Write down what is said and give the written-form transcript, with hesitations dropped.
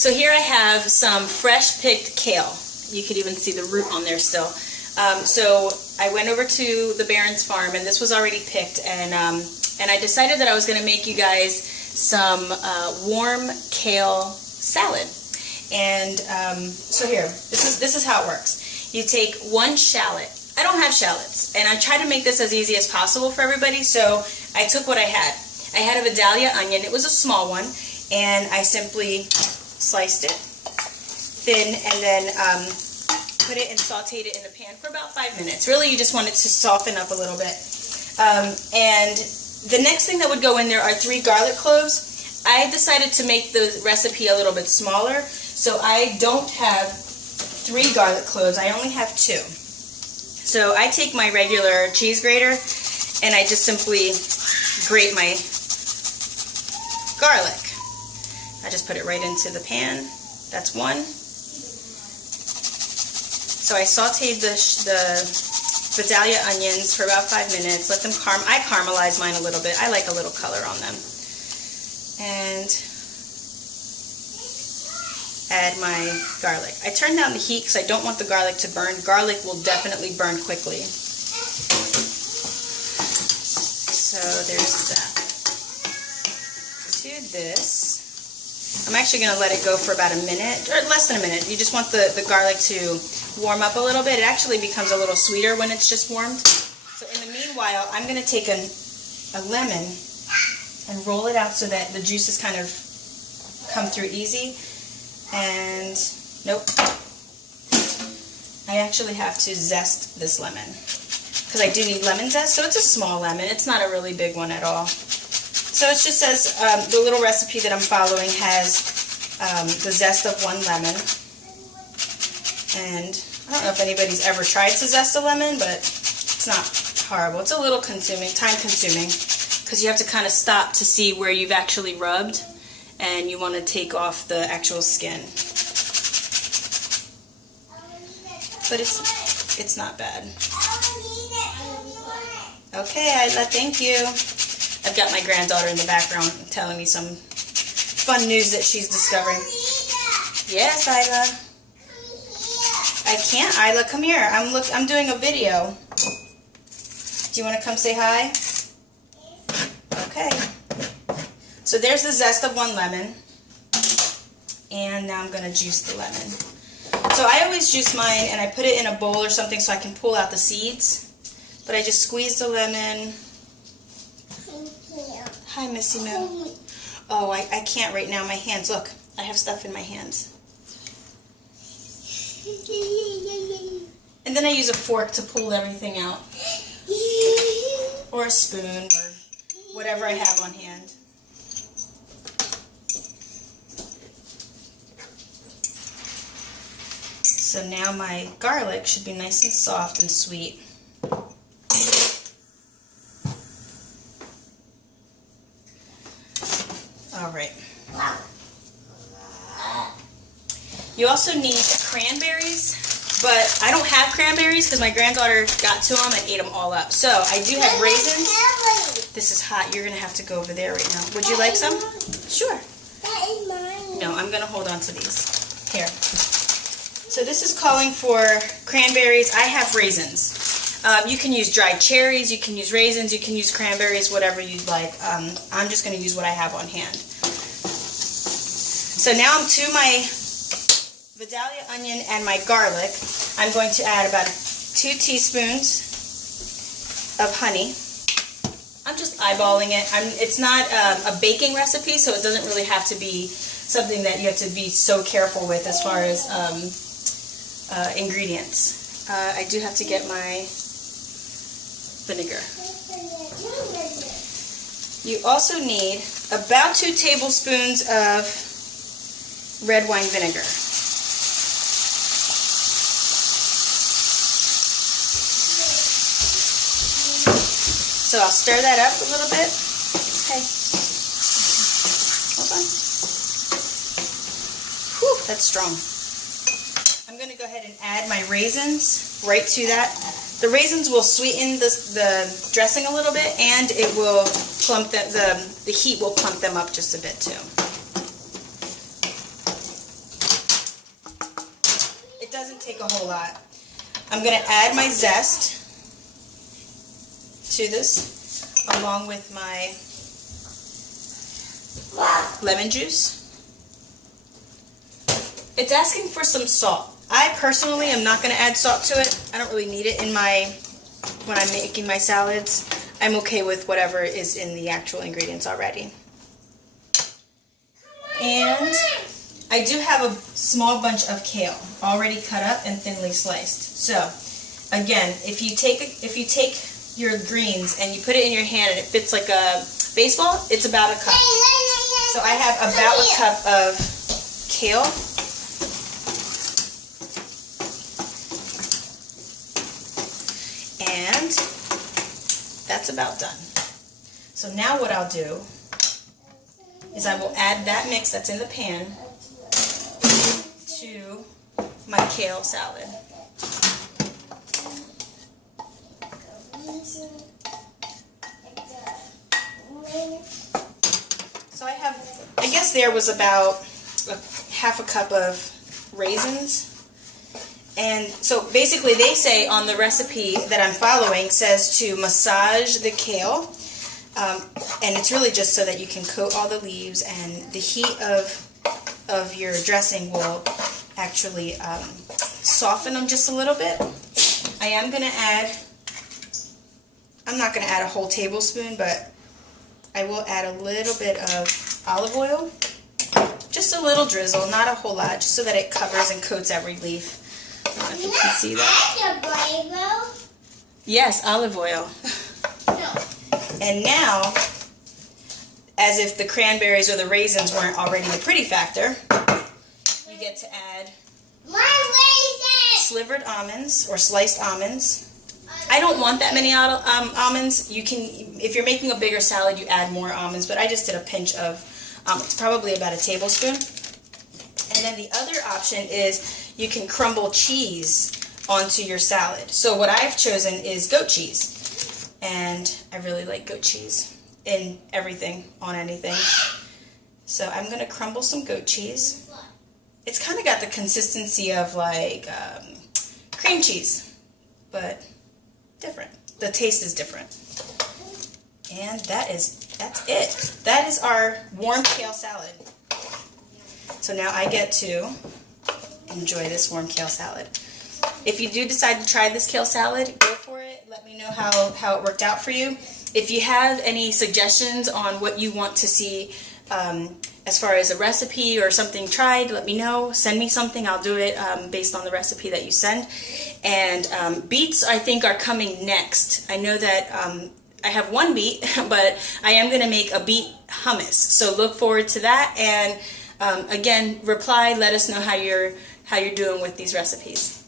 So here I have some fresh picked kale. You could even see the root on there still. So I went over to the Barron's farm, and this was already picked, and I decided that I was going to make you guys some warm kale salad. And so here, this is how it works. You take one shallot. I don't have shallots, and I tried to make this as easy as possible for everybody, so I took what I had. I had a Vidalia onion. It was a small one, and I simply sliced it thin and then put it and sauteed it in the pan for about 5 minutes. Really, you just want it to soften up a little bit. And the next thing that would go in there are 3 garlic cloves. I decided to make the recipe a little bit smaller, so I don't have 3 garlic cloves. I only have 2. So I take my regular cheese grater and I just simply grate my garlic. I just put it right into the pan. That's 1. So I sauteed the Vidalia onions for about 5 minutes. Let them I caramelize mine a little bit. I like a little color on them. And add my garlic. I turn down the heat because I don't want the garlic to burn. Garlic will definitely burn quickly. So there's that. To this, I'm actually going to let it go for about a minute, or less than a minute. You just want the garlic to warm up a little bit. It actually becomes a little sweeter when it's just warmed. So in the meanwhile, I'm going to take a lemon and roll it out so that the juices kind of come through easy. And nope, I actually have to zest this lemon because I do need lemon zest. So it's a small lemon. It's not a really big one at all. So it just says the little recipe that I'm following has the zest of 1 lemon. And I don't know if anybody's ever tried to zest a lemon, but it's not horrible. It's a little time consuming, because you have to kind of stop to see where you've actually rubbed, and you want to take off the actual skin. But it's not bad. Okay, Isla, thank you. I've got my granddaughter in the background telling me some fun news that she's discovering. Yes, Isla. I can't, Isla. Come here. I'm doing a video. Do you want to come say hi? Okay. So there's the zest of 1 lemon. And now I'm going to juice the lemon. So I always juice mine and I put it in a bowl or something so I can pull out the seeds. But I just squeeze the lemon. Hi, Missy Moo. Oh, I can't right now. My hands. Look, I have stuff in my hands. And then I use a fork to pull everything out. Or a spoon or whatever I have on hand. So now my garlic should be nice and soft and sweet. All right. You also need cranberries, but I don't have cranberries because my granddaughter got to them and ate them all up. So I do have raisins. This is hot. You're going to have to go over there right now. Would you like some? Sure. That is mine. No, I'm going to hold on to these. Here. So this is calling for cranberries. I have raisins. You can use dried cherries, you can use raisins, you can use cranberries, whatever you'd like. I'm just going to use what I have on hand. So now I'm to my Vidalia onion and my garlic. I'm going to add about 2 teaspoons of honey. I'm just eyeballing it. It's not a baking recipe, so it doesn't really have to be something that you have to be so careful with as far as ingredients. I do have to get my vinegar. You also need about 2 tablespoons of red wine vinegar. So I'll stir that up a little bit. Okay. Hold on. Whew, that's strong. I'm going to go ahead and add my raisins right to that. The raisins will sweeten the dressing a little bit, and it will plump the heat will plump them up just a bit too. doesn't take a whole lot. I'm going to add my zest to this along with my lemon juice. It's asking for some salt. I personally am not going to add salt to it. I don't really need it in when I'm making my salads. I'm okay with whatever is in the actual ingredients already. And I do have a small bunch of kale already cut up and thinly sliced. So again, if you take your greens and you put it in your hand and it fits like a baseball, it's about a cup. So I have about a cup of kale. And that's about done. So now what I'll do is I will add that mix that's in the pan to my kale salad. So I guess there was about half a cup of raisins. And so basically they say on the recipe that I'm following says to massage the kale, and it's really just so that you can coat all the leaves, and the heat of your dressing will actually soften them just a little bit. I am going to add, I'm not going to add a whole tablespoon, but I will add a little bit of olive oil, just a little drizzle, not a whole lot, just so that it covers and coats every leaf. I don't know if you can see that. Yes, olive oil. And now, as if the cranberries or the raisins weren't already the pretty factor, you get to add slivered almonds or sliced almonds. I don't want that many almonds. You can, if you're making a bigger salad, you add more almonds, but I just did a pinch of almonds, probably about a tablespoon. And then the other option is you can crumble cheese onto your salad. So what I've chosen is goat cheese. And I really like goat cheese in everything, on anything. So I'm going to crumble some goat cheese. It's kind of got the consistency of like cream cheese, but different. The taste is different. And that's it. That is our warm kale salad. So now I get to enjoy this warm kale salad. If you do decide to try this kale salad, go for it. Let me know how it worked out for you. If you have any suggestions on what you want to see as far as a recipe or something tried, let me know. Send me something. I'll do it based on the recipe that you send. And beets, I think, are coming next. I know that I have one beet, but I am going to make a beet hummus. So look forward to that. And again, reply. Let us know how you're doing with these recipes.